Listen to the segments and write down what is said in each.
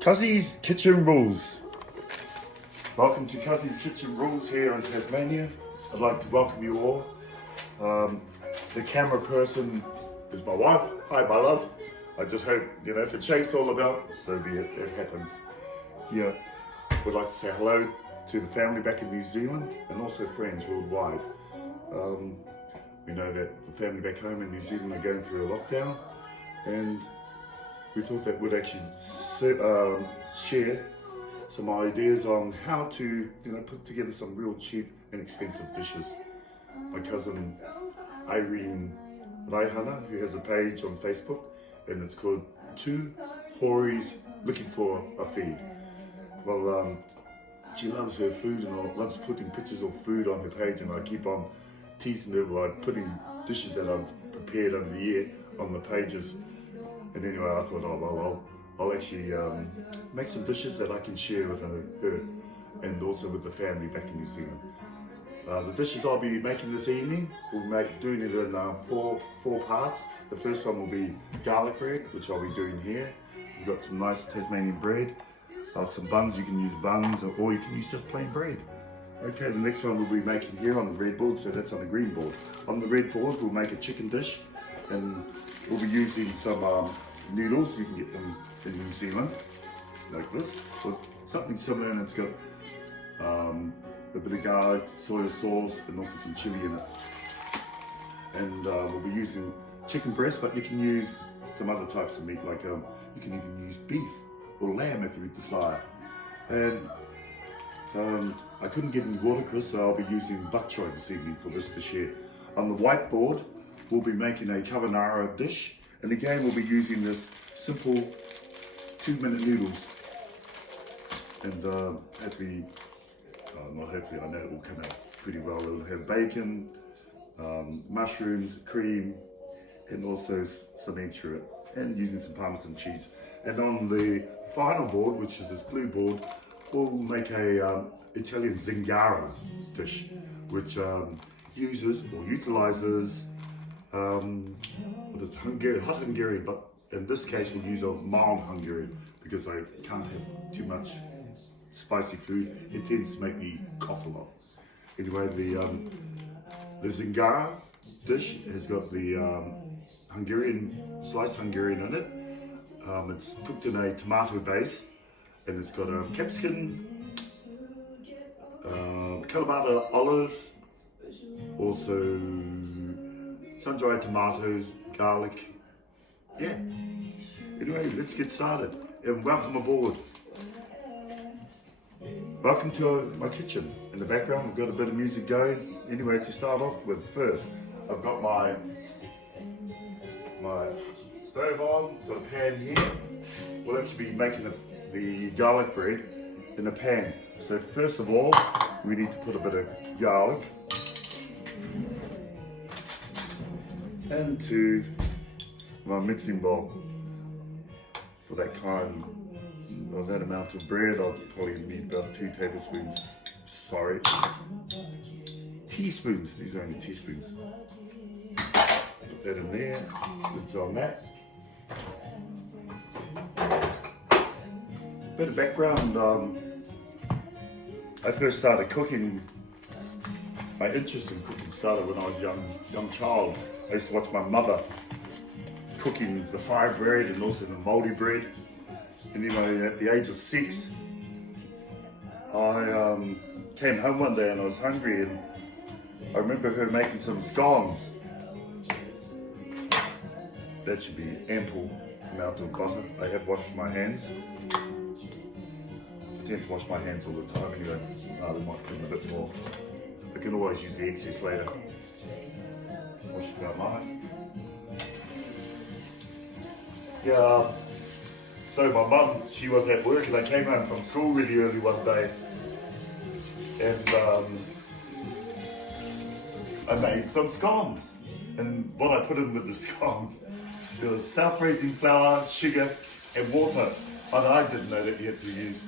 Cuzzies Kitchen Rules. Welcome to Cuzzies Kitchen Rules here in Tasmania. I'd like to welcome you all. The camera person is my wife. Hi, my love. I just hope, if the shake's all about, so be it. It happens. Yeah, would like to say hello to the family back in New Zealand and also friends worldwide. We know that the family back home in New Zealand are going through a lockdown, and we thought that we'd actually share some ideas on how to, put together some real cheap and expensive dishes. My cousin Irene Raihana, who has a page on Facebook, and it's called Two Horis Looking for a Feed. Well, she loves her food and loves putting pictures of food on her page, and I keep on teasing her by putting dishes that I've prepared over the year on the pages. And anyway, I thought, I'll actually make some dishes that I can share with her and also with the family back in New Zealand. The dishes I'll be making this evening, doing it in four parts. The first one will be garlic bread, which I'll be doing here. We've got some nice Tasmanian bread, some buns. You can use buns, or you can use just plain bread. Okay, the next one we'll be making here on the red board, so that's on the green board. On the red board, we'll make a chicken dish, and we'll be using some noodles. You can get them in New Zealand, like this, or something similar, and it's got a bit of garlic, soy sauce, and also some chili in it. And we'll be using chicken breast, but you can use some other types of meat, like you can even use beef or lamb if you desire. And I couldn't get any watercress, so I'll be using bok choy this evening for this dish here. On the whiteboard, we'll be making a carbonara dish, and again we'll be using this simple 2-minute noodles. And I know it will come out pretty well. It'll have bacon, mushrooms, cream, and also some eggs through it, and using some Parmesan cheese. And on the final board, which is this blue board, we'll make a Italian zingara dish, which utilizes hot Hungarian, but in this case we'll use a mild Hungarian because I can't have too much spicy food. It tends to make me cough a lot. Anyway, the zingara dish has got the sliced Hungarian in it. It's cooked in a tomato base, and it's got capsicum, Kalamata olives, also sun-dried tomatoes, garlic. Yeah. Anyway, let's get started, and welcome aboard. Welcome to my kitchen. In the background, we've got a bit of music going. Anyway, to start off with, first, I've got my stove on, got a pan here. We'll actually be making the garlic bread in a pan. So first of all, we need to put a bit of garlic into my mixing bowl. For that that amount of bread, I'll probably need about 2 tablespoons. Sorry, teaspoons. These are only teaspoons. Put that in there. Lids on that. Bit of background. I first started cooking. My interest in cooking started when I was a young child. I used to watch my mother cooking the fire bread and also the mouldy bread. And at the age of 6, I came home one day and I was hungry, and I remember her making some scones. That should be ample amount of butter. I have washed my hands. I tend to wash my hands all the time anyway. They might put in a bit more. I can always use the excess later. Wash it out mine. Yeah. So my mum, she was at work, and I came home from school really early one day, and I made some scones. And what I put in with the scones, there was self-raising flour, sugar, and water. And I didn't know that you had to use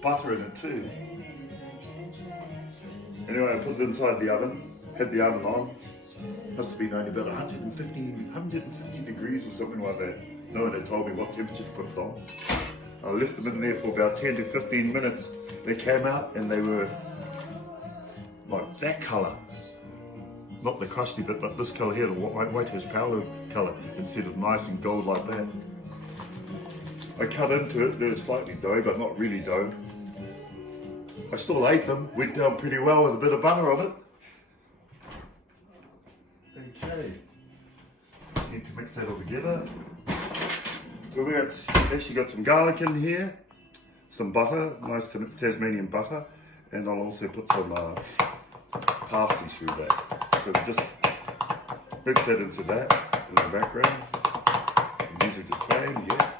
butter in it too. Anyway, I put it inside the oven, had the oven on. Must have been only about 150 degrees or something like that. No one had told me what temperature to put it on. I left them in there for about 10 to 15 minutes. They came out and they were like that colour. Not the crusty bit, but this colour here, the white has powder colour instead of nice and gold like that. I cut into it, they're slightly doughy, but not really dough. I still ate them, went down pretty well with a bit of butter on it. Okay, need to mix that all together. So we actually got some garlic in here, some butter, nice Tasmanian butter, and I'll also put some parsley through that. So just mix that into that in the background. Music is playing, yeah.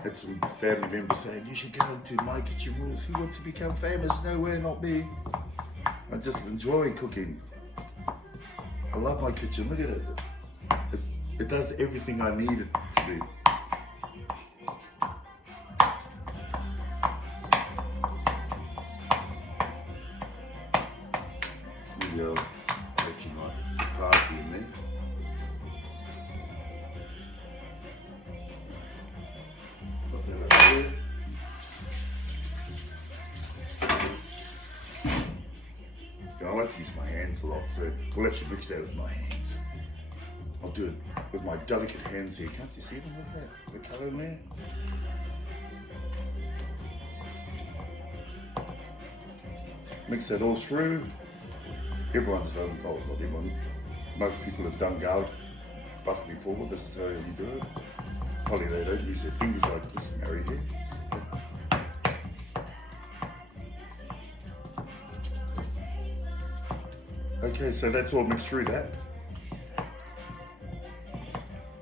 Had some family members saying, you should go into My Kitchen Rules. Who wants to become famous? Nowhere, not me. I just enjoy cooking. I love my kitchen. Look at it. It does everything I need it to do. There you go. Actually, my parsley in there. Put that up there. I like to use my hands a lot, so we'll actually mix that with my hands. I'll do it with my delicate hands here. Can't you see them with that? The colour in there? Mix that all through. Everyone's done, well, not everyone, most people have done garlic butter before. This is how you do it. Probably they don't use their fingers like this, Mary here. Okay, so that's all mixed through that.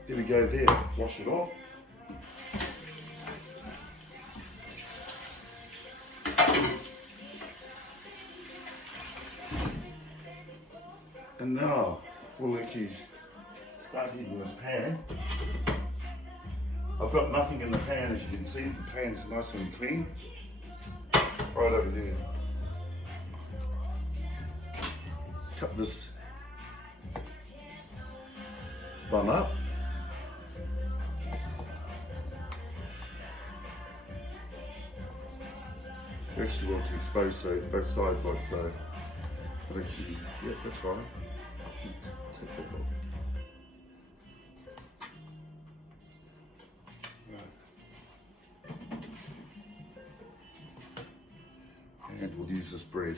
There we go there, wash it off. And now we'll actually start heating this pan. I've got nothing in the pan, as you can see. The pan's nice and clean. Right over there. Cut this bun up. You actually want to expose so both sides like so. But actually, yeah, that's fine. Take that off. Right. And we'll use this bread.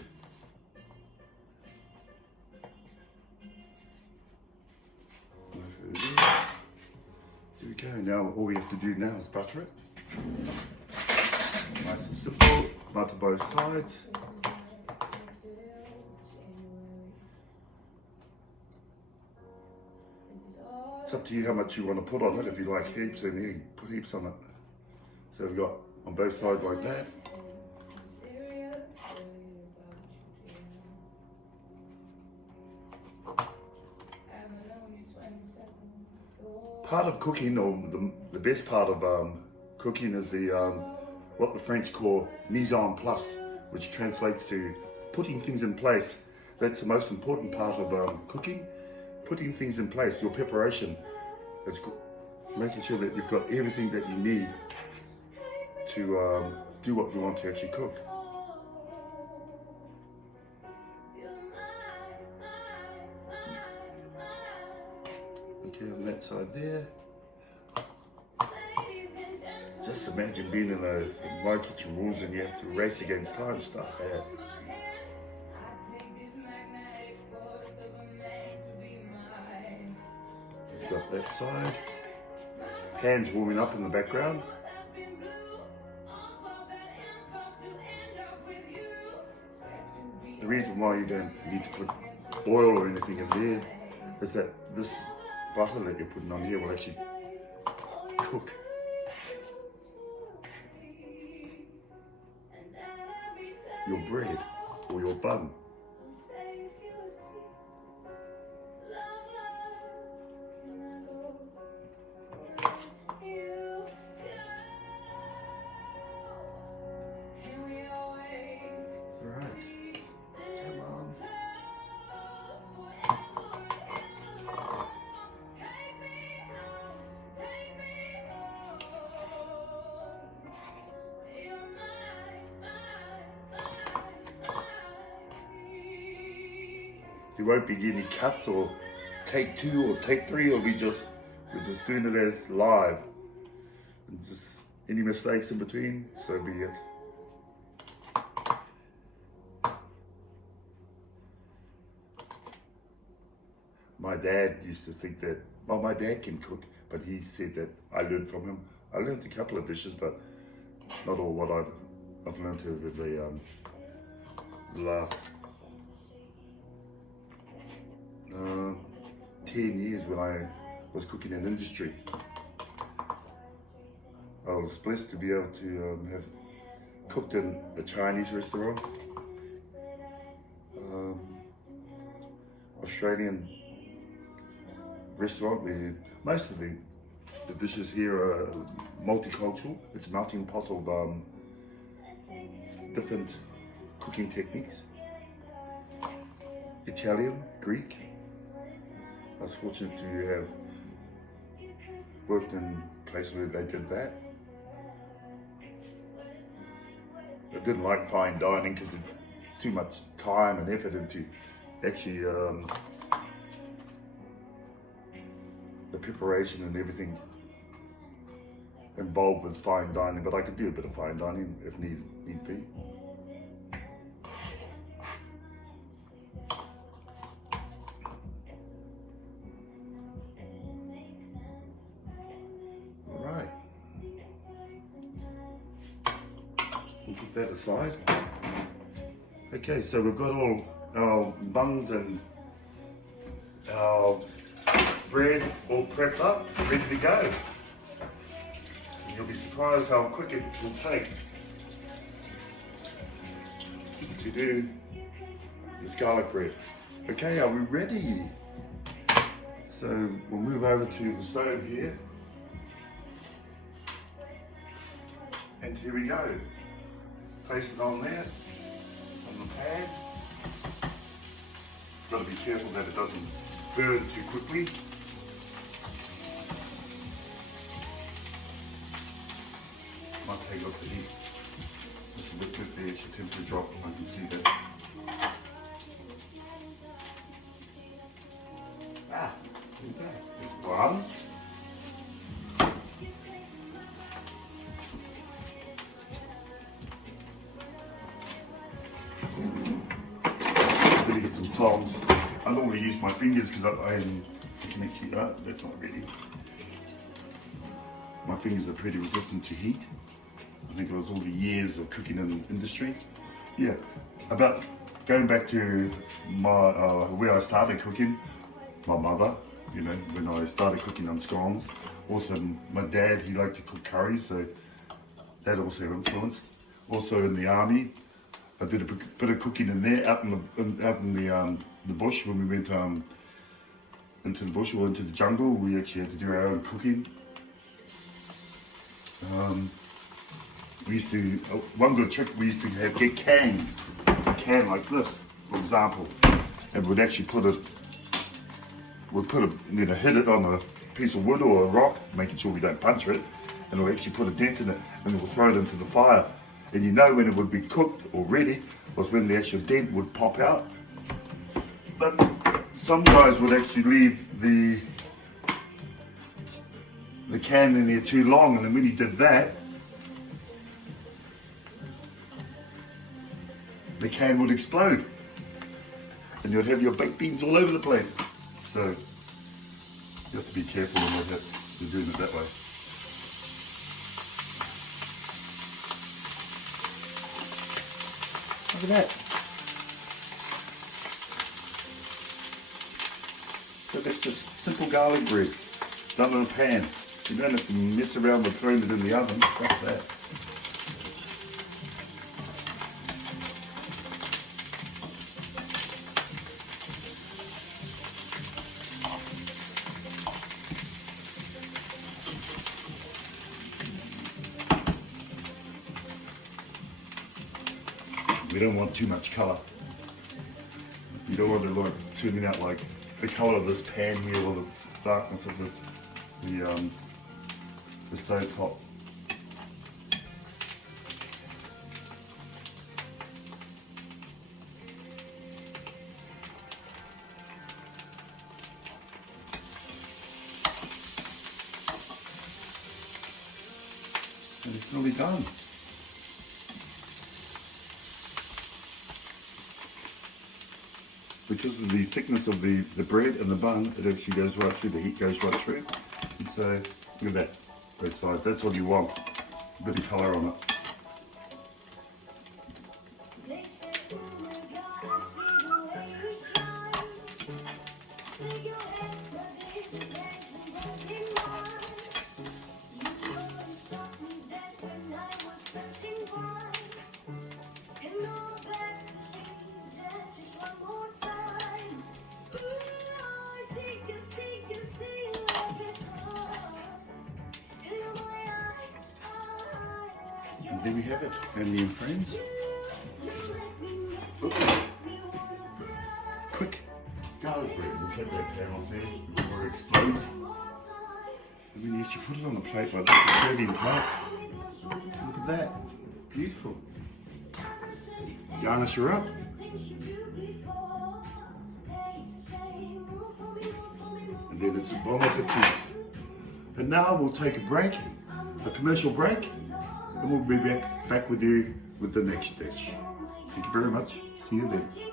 There we go. Now all we have to do now is butter it. Nice and simple. Butter both sides. It's up to you how much you want to put on it. If you like heaps, then you put heaps on it. So we've got on both sides like that. Part of cooking, or the best part of cooking, is the what the French call mise en place, which translates to putting things in place. That's the most important part of cooking. Putting things in place, your preparation. It's making sure that you've got everything that you need to do what you want to actually cook. Okay, on that side there. Just imagine being in My Kitchen Rules and you have to race against time stuff. Yeah. Got that side. Hands warming up in the background. The reason why you don't need to put oil or anything in there is that this butter that you're putting on here will actually cook. Your bread or your bun. there won't be any cuts or take 2 or take 3, or we're just doing it as live. And just any mistakes in between, so be it. My dad used to think that, well, my dad can cook, but he said that I learned from him. I learned a couple of dishes, but not all what I've learned over the last 10 years when I was cooking in industry. I was blessed to be able to have cooked in a Chinese restaurant, Australian restaurant, where most of the dishes here are multicultural. It's a melting pot of different cooking techniques. Italian, Greek. I was fortunate to have worked in places where they did that. I didn't like fine dining because it's too much time and effort into actually the preparation and everything involved with fine dining, but I could do a bit of fine dining if need be. All right, we'll put that aside. Okay, so we've got all our buns and our bread all prepped up, ready to go. And you'll be surprised how quick it will take to do the garlic bread. Okay, are we ready? So we'll move over to the stove here. And here we go. Place it on there, on the pan. Got to be careful that it doesn't burn too quickly. Might take off the heat just a bit with the extra temperature drop. I can see that. Okay. There's one. Really get some tongs. I normally use my fingers because I can actually, that's not ready. My fingers are pretty resistant to heat. I think it was all the years of cooking in the industry. Yeah, about going back to my where I started cooking, my mother, you know, when I started cooking on scones. Also, my dad, he liked to cook curries, so that also influenced. Also in the army, I did a bit of cooking in there, out in the bush when we went into the bush or into the jungle. We actually had to do our own cooking. We used to, one good trick, we used to get cans, a can like this, for example, and we'd actually hit it on a piece of wood or a rock, making sure we don't puncture it, and we'll actually put a dent in it, and we'll throw it into the fire. And you know when it would be cooked or ready was when the actual dent would pop out. But some guys would actually leave the can in there too long, and then when he did that, the can would explode and you'd have your baked beans all over the place. So you have to be careful when you're doing it that way. Look at that. So that's just simple garlic bread done in a pan. You don't have to mess around with throwing it in the oven. That's that. We don't want too much colour. You don't want it like turning out like the colour of this pan here or the darkness of this, the stove top. And it's nearly done. Because of the thickness of the bread and the bun, it actually goes right through, the heat goes right through. And so, look at that, both sides. That's what you want, a bit of colour on it. And there we have it, family and friends. Oops. Quick garlic bread. We'll keep that pan on there before it explodes. And then yes, you put it on the plate like this, a serving plate. Look at that. Beautiful. Garnish her up. And then it's a bon appetit. And now we'll take a break, a commercial break, and we'll be back with you with the next dish. Thank you very much. See you then.